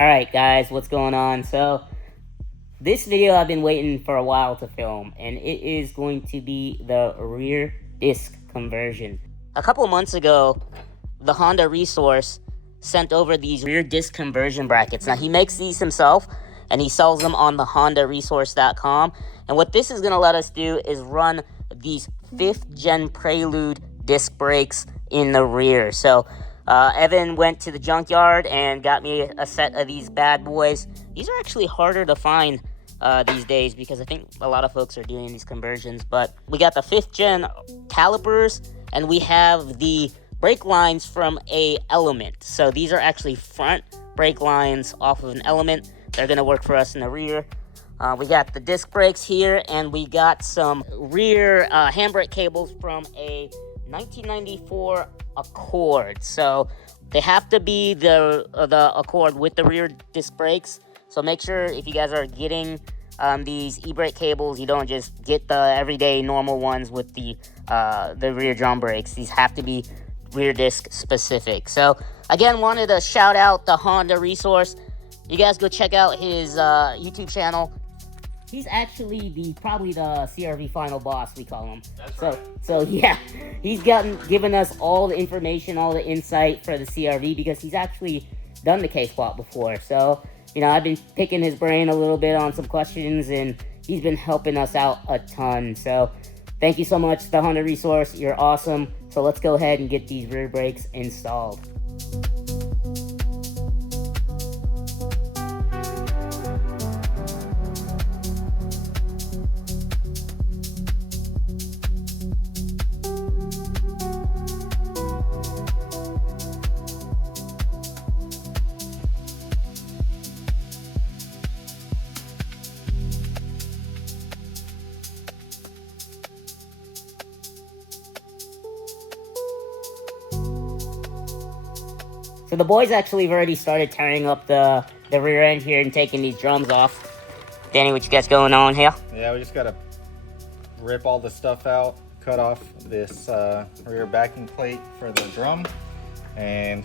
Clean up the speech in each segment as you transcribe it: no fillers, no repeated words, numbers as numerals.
Alright guys, what's going on? So, this video I've been waiting for a while to film, and it is going to be the rear disc conversion. A couple of months ago, the Honda Resource sent over these rear disc conversion brackets. Now, he makes these himself, and he sells them on the HondaResource.com. And what this is going to let us do is run these 5th gen Prelude disc brakes in the rear. So, Evan went to the junkyard and got me a set of these bad boys. These are actually harder to find these days because I think a lot of folks are doing these conversions. But we got the 5th gen calipers, and we have the brake lines from a Element. So these are actually front brake lines off of an Element. They're going to work for us in the rear. We got the disc brakes here, and we got some rear handbrake cables from a 1994 Accord. So they have to be the Accord with the rear disc brakes. So make sure if you guys are getting these e-brake cables, you don't just get the everyday normal ones with the rear drum brakes. These have to be rear disc specific. So again, wanted to shout out the Honda Resource. You guys go check out his YouTube channel. He's actually probably the CRV final boss, we call him. That's right. So yeah, he's given us all the information, all the insight for the CRV because he's actually done the K-swap before. So, you know, I've been picking his brain a little bit on some questions, and he's been helping us out a ton. So thank you so much, the Honda Resource. You're awesome. So let's go ahead and get these rear brakes installed. So the boys actually have already started tearing up the rear end here and taking these drums off. Danny, what you guys going on here? Yeah, we just gotta rip all the stuff out, cut off this rear backing plate for the drum, and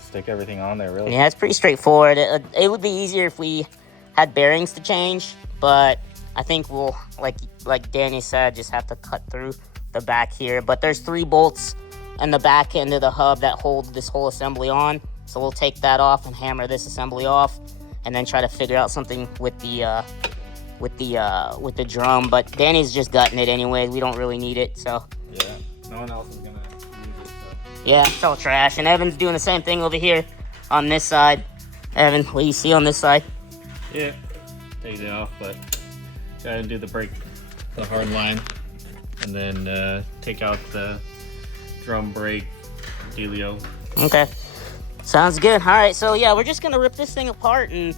stick everything on there, really. Yeah, it's pretty straightforward. It would be easier if we had bearings to change, but I think we'll, like Danny said, just have to cut through the back here. But there's 3 bolts and the back end of the hub that hold this whole assembly on. So we'll take that off and hammer this assembly off, and then try to figure out something with the drum. But Danny's just gutting it anyway. We don't really need it, so. Yeah, no one else is gonna use it, so. Yeah, it's all trash. And Evan's doing the same thing over here on this side. Evan, what do you see on this side? Yeah, take it off, but gotta do the brake, the hard line, and then take out the drum brake dealio. Okay, sounds good. All right, so yeah, we're just gonna rip this thing apart, and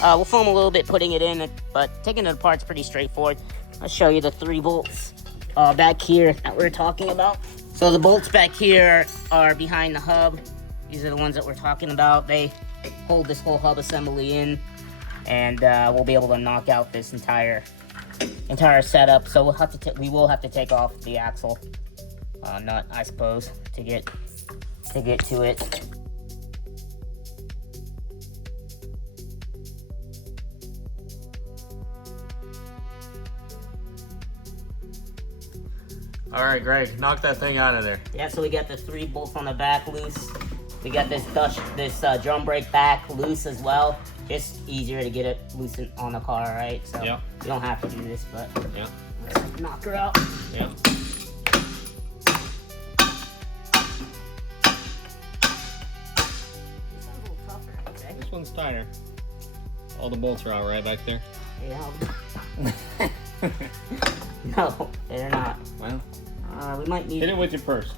we'll film a little bit putting it in, but taking it apart is pretty straightforward. I'll show you the 3 bolts back here that we're talking about. So the bolts back here are behind the hub. These are the ones that we're talking about. They hold this whole hub assembly in, and we'll be able to knock out this entire setup. So we will have to take off the axle nut, I suppose, to get to it. All right, Greg, knock that thing out of there. Yeah, so we got the 3 bolts on the back loose. We got this drum brake back loose as well. Just easier to get it loosened on the car, right? So yeah, you don't have to do this, but yeah, let's knock her out. Yeah. This one's tighter. All the bolts are out right back there. Yeah. No, they're not. Well, we might need. Hit it with your purse.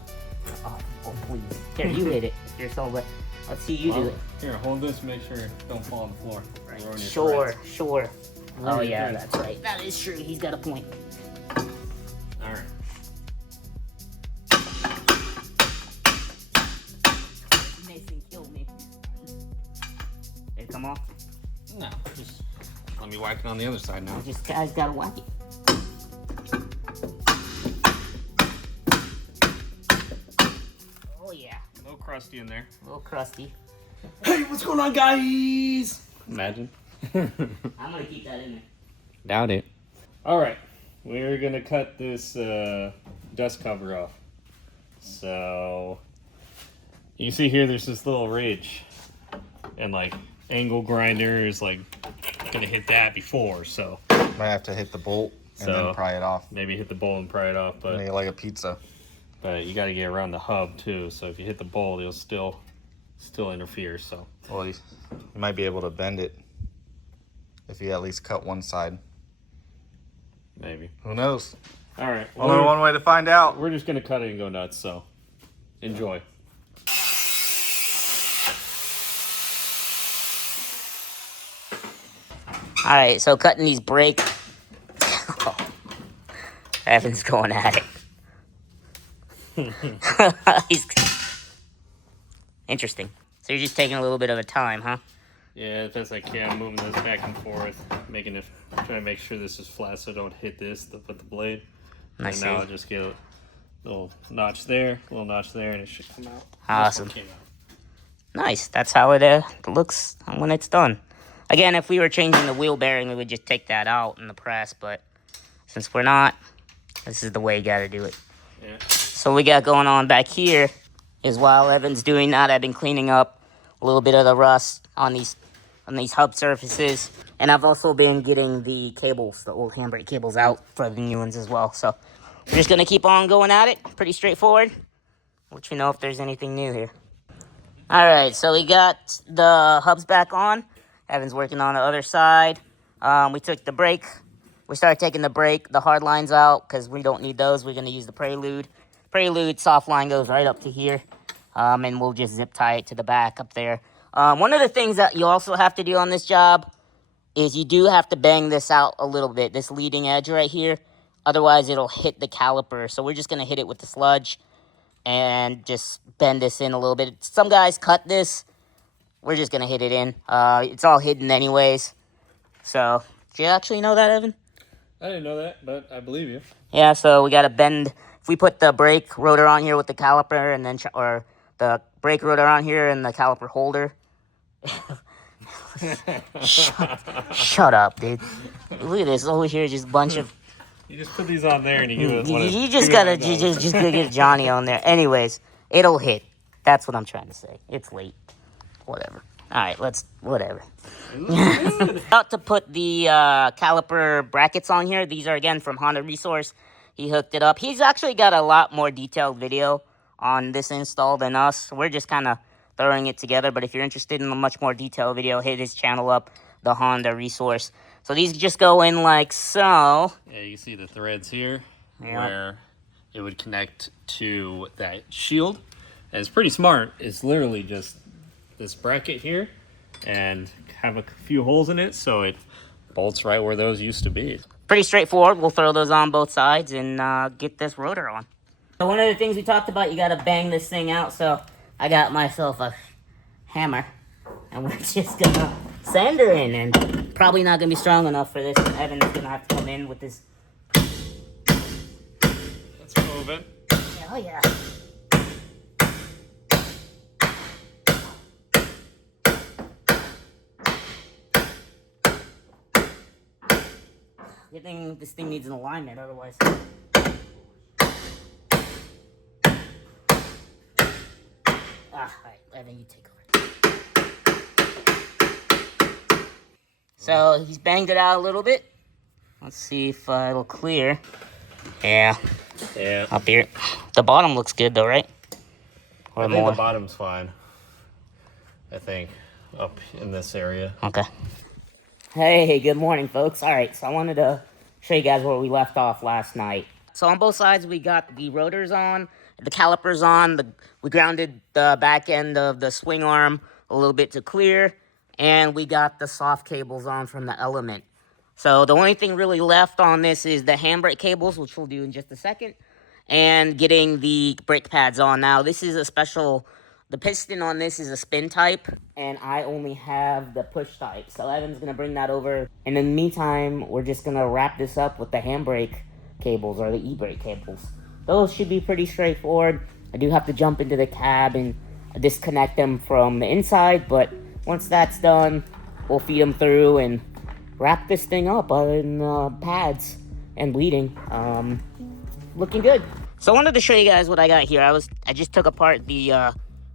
Oh, please. Here, you hit it. You're so wet. Let's see you do it. Here, hold this. Make sure it don't fall on the floor. Right. Sure. Oh yeah, that's right. That is true. He's got a point. All right. Mason killed me. Did it come off? No, just let me whack it on the other side now. Guys gotta whack it. Oh yeah. A little crusty in there. A little crusty. Hey, what's going on, guys? Imagine. I'm gonna keep that in there. Doubt it. All right, we're gonna cut this dust cover off. So you see here, there's this little ridge, and like angle grinder is like gonna hit that before. So Might have to hit the bolt and then pry it off. maybe hit the bolt and pry it off, but Make it like a pizza. you got to get around the hub too. So if you hit the bolt, it'll still interfere. So Well, you might be able to bend it if you at least cut one side. maybe. Who knows? All right. Only one way to find out. We're just gonna cut it and go nuts. So enjoy. All right, so cutting these brake. Evan's going at it. He's interesting. So you're just taking a little bit of a time, huh? Yeah, as best I can, moving this back and forth, trying to make sure this is flat so I don't hit this with the blade. I And see. now I'll just get a little notch there, and it should come out. Awesome. This one came out. Nice. That's how it looks when it's done. Again, if we were changing the wheel bearing, we would just take that out in the press. But since we're not, this is the way you got to do it. Yeah. So we got going on back here is while Evan's doing that, I've been cleaning up a little bit of the rust on these hub surfaces. And I've also been getting the cables, the old Handbrake cables out for the new ones as well. So we're just going to keep on going at it. Pretty straightforward. Let you know if there's anything new here. All right, so we got the hubs back on. Evan's working on the other side. We took the brake. We started taking the hard lines out because we don't need those. We're going to use the Prelude. Prelude soft line goes right up to here. And we'll just zip tie it to the back up there. One of the things that you also have to do on this job is you do have to bang this out a little bit, this leading edge right here. Otherwise, it'll hit the caliper. So we're just going to hit it with the sludge and just bend this in a little bit. Some guys cut this. We're just going to hit it in. It's all hidden anyways. So, did you actually know that, Evan? I didn't know that, but I believe you. Yeah, so we got to bend. If we put the brake rotor on here with the caliper and then, or the brake rotor on here and the caliper holder. Shut up, dude. Look at this over here, just a bunch of. You just put these on there and you give it one. You just gotta just get Johnny on there. Anyways, it'll hit. That's what I'm trying to say. It's late. Whatever. All right, whatever. About to put the caliper brackets on here. These are again from Honda Resource. He hooked it up. He's actually got a lot more detailed video on this install than us. We're just kind of throwing it together. But if you're interested in a much more detailed video, hit his channel up, the Honda Resource. So these just go in like so. Yeah, you see the threads here Yeah. where it would connect to that shield. And it's pretty smart. It's literally just this bracket here and have a few holes in it so it bolts right where those used to be. Pretty straightforward. We'll throw those on both sides and get this rotor on. So one of the things we talked about, you got to bang this thing out. So I got myself a hammer, and we're just gonna sand her in. And probably not gonna be strong enough for this. Evan's gonna have to come in with this. Let's move it. Oh yeah. Good thing this thing needs an alignment, otherwise. Alright, Evan, you take over. So he's banged it out a little bit. Let's see if it'll clear. Yeah, Yeah. up here. The bottom looks good though, right? Or I think more. the bottom's fine. I think up in this area. Okay. Hey, good morning, folks. All right, so I wanted to show you guys where we left off last night. So on both sides, we got the rotors on, the calipers on. We grounded the back end of the swing arm a little bit to clear, and we got the soft cables on from the Element. So the only thing really left on this is the handbrake cables, which we'll do in just a second, and getting the brake pads on. Now, this is a special. The piston on this is a spin type, and I only have the push type. So Evan's going to bring that over. And in the meantime, we're just going to wrap this up with the handbrake cables or the e-brake cables. Those should be pretty straightforward. I do have to jump into the cab and disconnect them from the inside, but once that's done, we'll feed them through and wrap this thing up in pads and bleeding. Looking good. So I wanted to show you guys what I got here. I just took apart the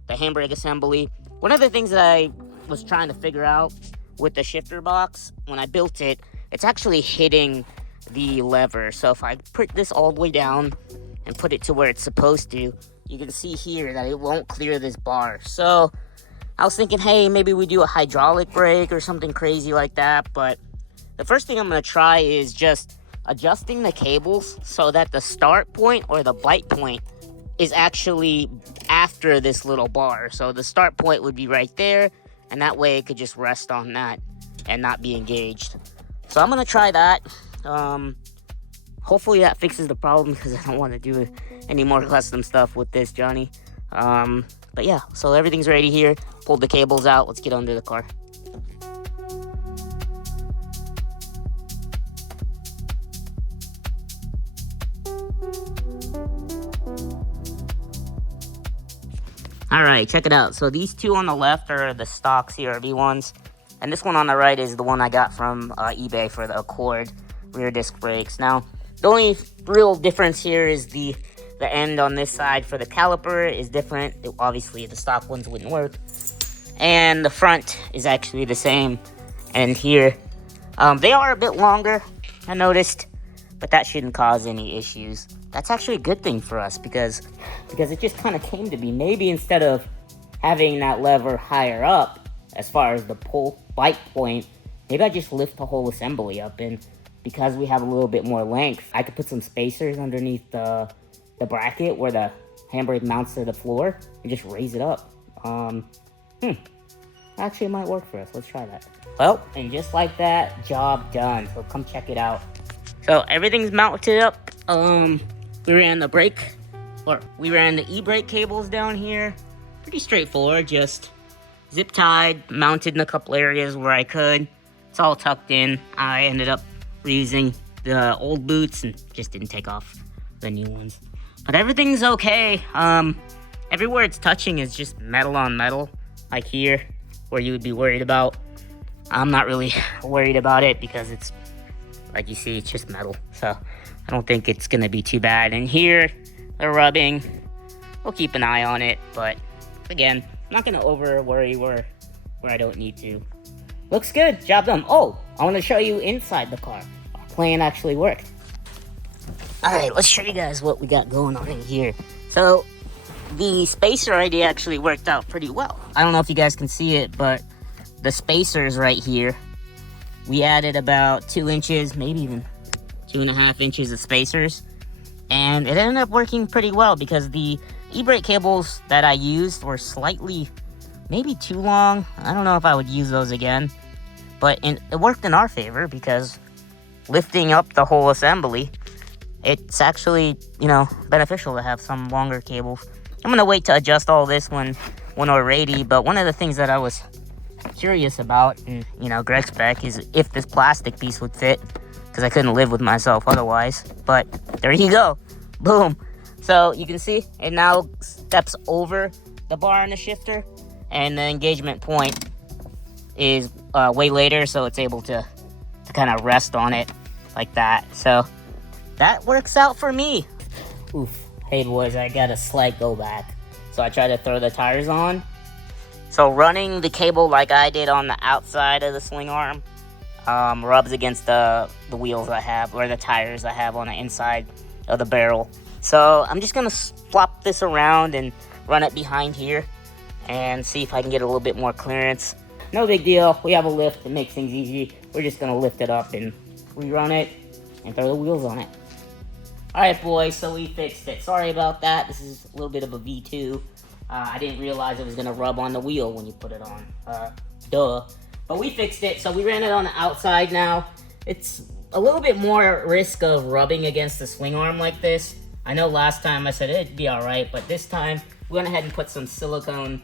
handbrake assembly. One of the things that I was trying to figure out with the shifter box when I built it, it's actually hitting the lever. So if I put this all the way down and put it to where it's supposed to, you can see here that it won't clear this bar. So I was thinking, hey, maybe we do a hydraulic brake or something crazy like that. But the first thing I'm going to try is just adjusting the cables so that the start point or the bite point is actually after this little bar. So the start point would be right there, and that way it could just rest on that and not be engaged. So I'm going to try that. Hopefully that fixes the problem, because I don't want to do any more custom stuff with this, Johnny. But yeah, so everything's ready here. Pulled the cables out. Let's get under the car. All right, check it out. So these two on the left are the stock CRV ones, and this one on the right is the one I got from eBay for the Accord rear disc brakes. Now, the only real difference here is the end on this side for the caliper is different. Obviously, the stock ones wouldn't work. And the front is actually the same. And here, they are a bit longer, I noticed, but that shouldn't cause any issues. That's actually a good thing for us because it just kind of came to be. Maybe instead of having that lever higher up as far as the pull bite point, maybe I just lift the whole assembly up, and because we have a little bit more length, I could put some spacers underneath the bracket where the handbrake mounts to the floor and just raise it up. Actually, it might work for us. Let's try that. Well, and just like that, job done. So come check it out. So everything's mounted up. We ran the e-brake cables down here. Pretty straightforward, just zip tied, mounted in a couple areas where I could. It's all tucked in. I ended up reusing the old boots and just didn't take off the new ones. But everything's okay. Everywhere it's touching is just metal on metal, like here, where you would be worried about. I'm not really worried about it because it's, like you see, it's just metal. So I don't think it's gonna be too bad. And here, the rubbing, we'll keep an eye on it. But again, I'm not gonna over worry where I don't need to. Looks good, job done. Oh, I wanna show you inside the car. Our plan actually worked. All right, let's show you guys what we got going on in here. So the spacer idea actually worked out pretty well. I don't know if you guys can see it, but the spacers right here, we added about 2 inches, maybe even 2.5 inches of spacers, and it ended up working pretty well because the e-brake cables that I used were slightly, maybe too long. I don't know if I would use those again, but it worked in our favor because lifting up the whole assembly, it's actually, beneficial to have some longer cables. I'm gonna wait to adjust all this when we're ready, but one of the things that I was curious about, and Greg spec, is if this plastic piece would fit, because I couldn't live with myself otherwise. But there you go, boom. So you can see it now steps over the bar in the shifter, and the engagement point is way later, so it's able to kind of rest on it like that. So that works out for me. Oof. Hey boys, I got a slight go back. So I tried to throw the tires on. So running the cable like I did on the outside of the swing arm rubs against the wheels I have, or the tires I have on the inside of the barrel. So I'm just gonna flop this around and run it behind here and see if I can get a little bit more clearance. No big deal, we have a lift, it makes things easy. We're just gonna lift it up and rerun it and throw the wheels on it. Alright boys, so we fixed it. Sorry about that, this is a little bit of a V2. I didn't realize it was gonna rub on the wheel when you put it on, duh. But we fixed it, so we ran it on the outside now. It's a little bit more risk of rubbing against the swing arm like this. I know last time I said it'd be alright, but this time we went ahead and put some silicone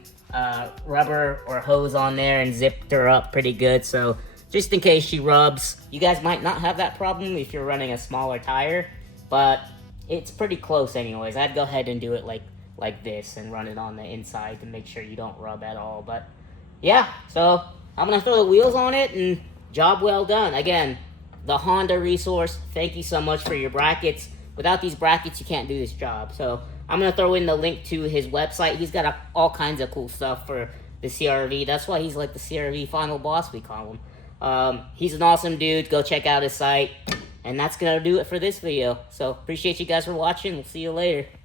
rubber or hose on there and zipped her up pretty good. So just in case she rubs, you guys might not have that problem if you're running a smaller tire, but it's pretty close anyways. I'd go ahead and do it like like this and run it on the inside to make sure you don't rub at all. But yeah, so I'm gonna throw the wheels on it, and job well done. Again, the Honda resource, thank you so much for your brackets. Without these brackets, you can't do this job. So I'm gonna throw in the link to his website. He's got all kinds of cool stuff for the CRV. That's why he's like the CRV final boss, we call him. He's an awesome dude. Go check out his site. And that's gonna do it for this video. So appreciate you guys for watching. We'll see you later.